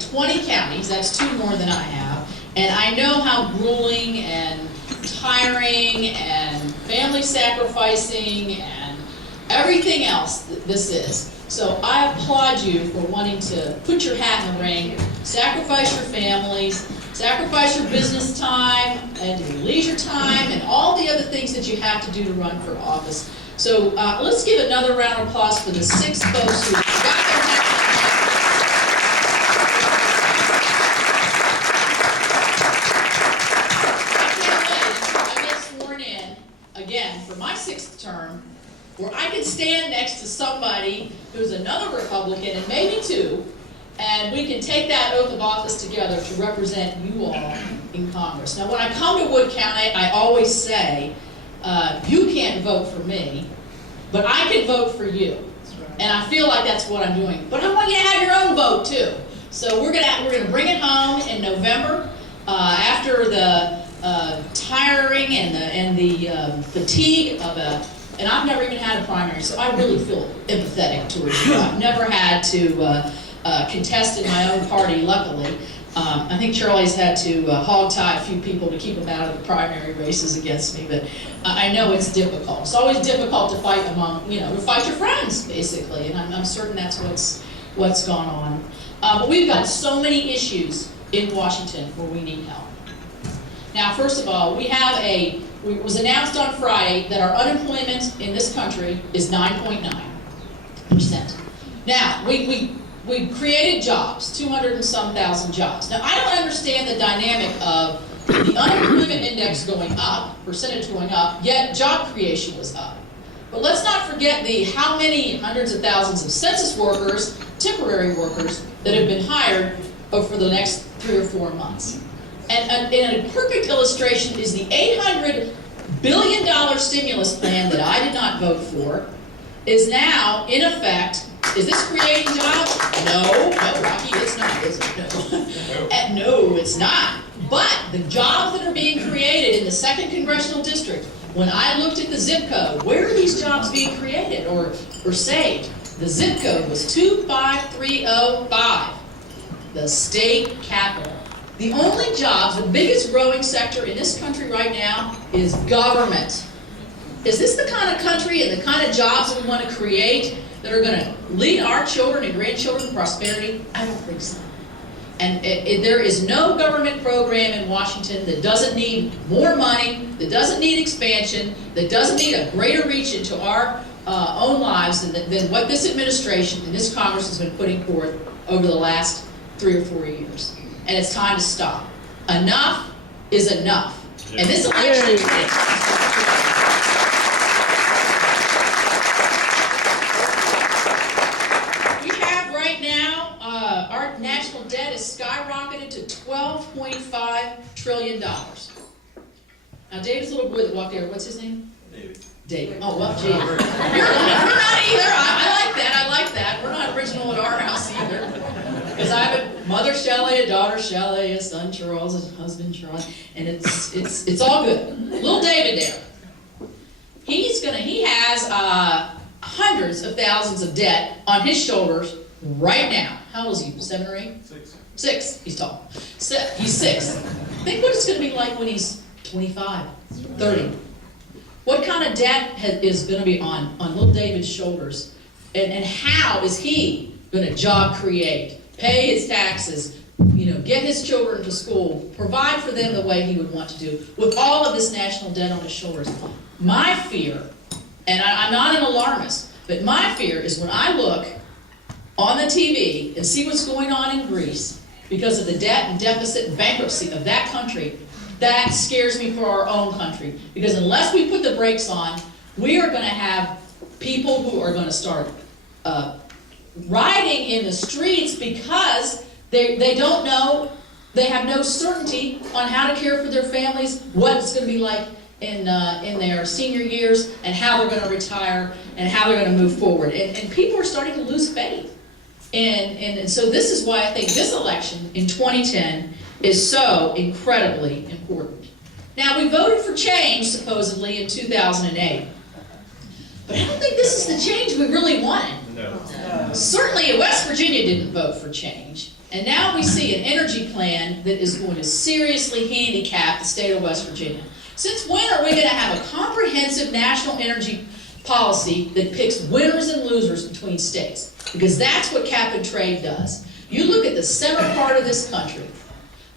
20 counties, that's 2 more than I have, and I know how grueling and tiring and family sacrificing and everything else this is. So I applaud you for wanting to put your hat in the ring, sacrifice your families, sacrifice your business time and your leisure time and all the other things that you have to do to run for office. So let's give another round of applause for the 6 folks who got their hat. I can't wait. I get sworn in again for my 6th term, where I can stand next to somebody who's another Republican, and maybe 2, and we can take that oath of office together to represent you all in Congress. Now, when I come to Wood County, I always say, you can't vote for me, but I can vote for you. And I feel like that's what I'm doing. But I want you to have your own vote too. So we're gonna bring it home in November after the tiring and the fatigue of and I've never even had a primary, so I really feel empathetic towards you. I've never had to contest in my own party, luckily. I think Charlie's had to hog-tie a few people to keep them out of the primary races against me, but I know it's difficult. It's always difficult to fight among, to fight your friends, basically, and I'm certain that's what's gone on. But we've got so many issues in Washington where we need help. Now, first of all, it was announced on Friday that our unemployment in this country is 9.9%. Now, we created jobs, 200 and some thousand jobs. Now, I don't understand the dynamic of the unemployment index going up, percentage going up, yet job creation was up. But let's not forget how many hundreds of thousands of census workers, temporary workers, that have been hired over the next 3 or 4 months. And a perfect illustration is the $800 billion stimulus plan that I did not vote for is now, in effect, is this creating jobs? No, Rocky, it's not, is it? No. No, it's not. But the jobs that are being created in the 2nd Congressional District, when I looked at the zip code, where are these jobs being created or saved? The zip code was 25305, the state capital. The only jobs, the biggest growing sector in this country right now is government. Is this the kind of country and the kind of jobs that we want to create that are going to lead our children and grandchildren to prosperity? I don't think so. And there is no government program in Washington that doesn't need more money, that doesn't need expansion, that doesn't need a greater reach into our own lives than what this administration and this Congress has been putting forth over the last 3 or 4 years. And it's time to stop. Enough is enough. Yeah. And this election we have right now, our national debt is skyrocketed to $12.5 trillion. Now, David's little boy that walked there, what's his name? David. Oh, well, gee. We're not either. I like that. We're not original at our house either. Because I have a mother Shelley, a daughter Shelley, a son Charles, a husband Charles, and it's all good. Little David there. He has hundreds of thousands of debt on his shoulders right now. How old is he? 7 or 8? 6. 6. He's tall. He's 6. Think what it's going to be like when he's 25, 30. What kind of debt is going to be on little David's shoulders? And how is he going to job create, pay his taxes, get his children to school, provide for them the way he would want to do, with all of this national debt on his shoulders? My fear, and I'm not an alarmist, but my fear is when I look on the TV and see what's going on in Greece because of the debt and deficit and bankruptcy of that country, that scares me for our own country. Because unless we put the brakes on, we are going to have people who are going to start rioting in the streets because they don't know, they have no certainty on how to care for their families, what it's going to be like in their senior years, and how they're going to retire, and how they're going to move forward. And people are starting to lose faith. And so this is why I think this election in 2010 is so incredibly important. Now, we voted for change, supposedly, in 2008. But I don't think this is the change we really wanted. No. Certainly, West Virginia didn't vote for change. And now we see an energy plan that is going to seriously handicap the state of West Virginia. Since when are we going to have a comprehensive national energy policy that picks winners and losers between states? Because that's what cap and trade does. You look at the center part of this country,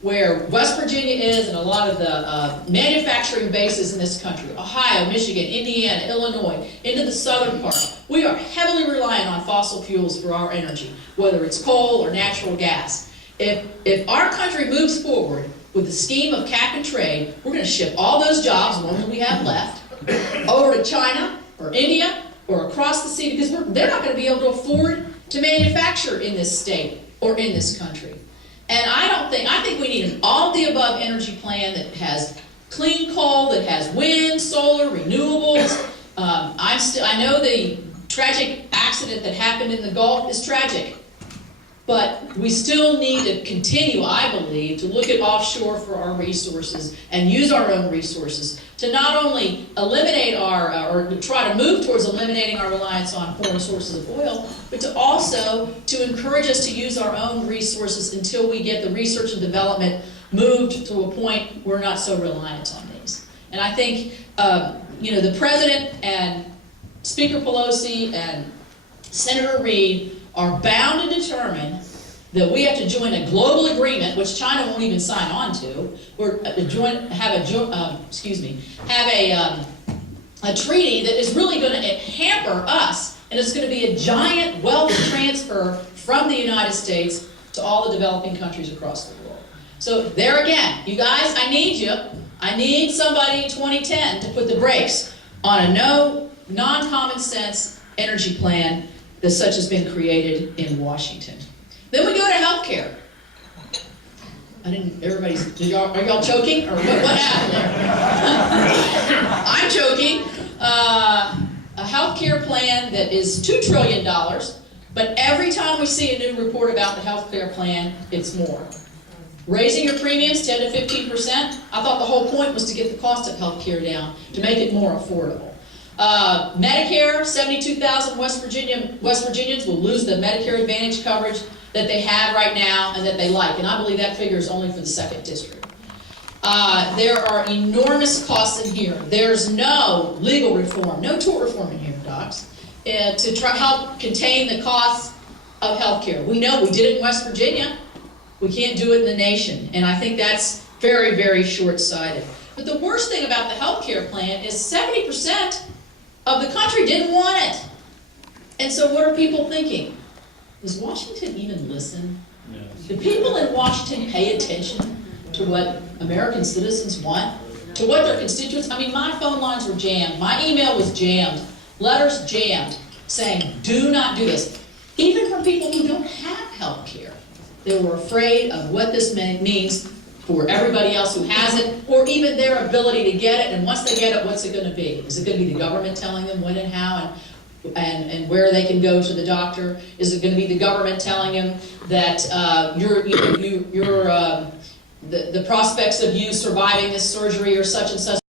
where West Virginia is and a lot of the manufacturing bases in this country, Ohio, Michigan, Indiana, Illinois, into the southern part, we are heavily reliant on fossil fuels for our energy, whether it's coal or natural gas. If our country moves forward with the scheme of cap and trade, we're going to ship all those jobs, the ones that we have left, over to China or India or across the sea, because they're not going to be able to afford to manufacture in this state or in this country. And I think we need an all-of-the-above energy plan that has clean coal, that has wind, solar, renewables. I know the tragic accident that happened in the Gulf is tragic, but we still need to continue, I believe, to look at offshore for our resources and use our own resources to not only eliminate or try to move towards eliminating our reliance on foreign sources of oil, but to also to encourage us to use our own resources until we get the research and development moved to a point we're not so reliant on these. And I think, the President and Speaker Pelosi and Senator Reid are bound to determine that we have to join a global agreement, which China won't even sign on to, or a treaty that is really going to hamper us, and it's going to be a giant wealth transfer from the United States to all the developing countries across the world. So there again, you guys, I need you. I need somebody in 2010 to put the brakes on a non-common sense energy plan that such has been created in Washington. Then we go to health care. Are y'all choking? Or what happened there? I'm choking. A health care plan that is $2 trillion, but every time we see a new report about the health care plan, it's more. Raising your premiums 10 to 15%. I thought the whole point was to get the cost of health care down, to make it more affordable. Medicare, 72,000 West Virginians will lose the Medicare Advantage coverage that they have right now and that they like. And I believe that figure is only for the 2nd District. There are enormous costs in here. There's no legal reform, no tort reform in here, docs, to help contain the costs of health care. We know we did it in West Virginia. We can't do it in the nation. And I think that's very, very short-sighted. But the worst thing about the health care plan is 70% of the country didn't want it. And so what are people thinking? Does Washington even listen? No. Do people in Washington pay attention to what American citizens want? To what their constituents? I mean, my phone lines were jammed. My email was jammed. Letters jammed saying, do not do this. Even from people who don't have health care. They were afraid of what this means for everybody else who has it, or even their ability to get it. And once they get it, what's it going to be? Is it going to be the government telling them when and how and where they can go to the doctor? Is it going to be the government telling them that the prospects of you surviving this surgery are such and such?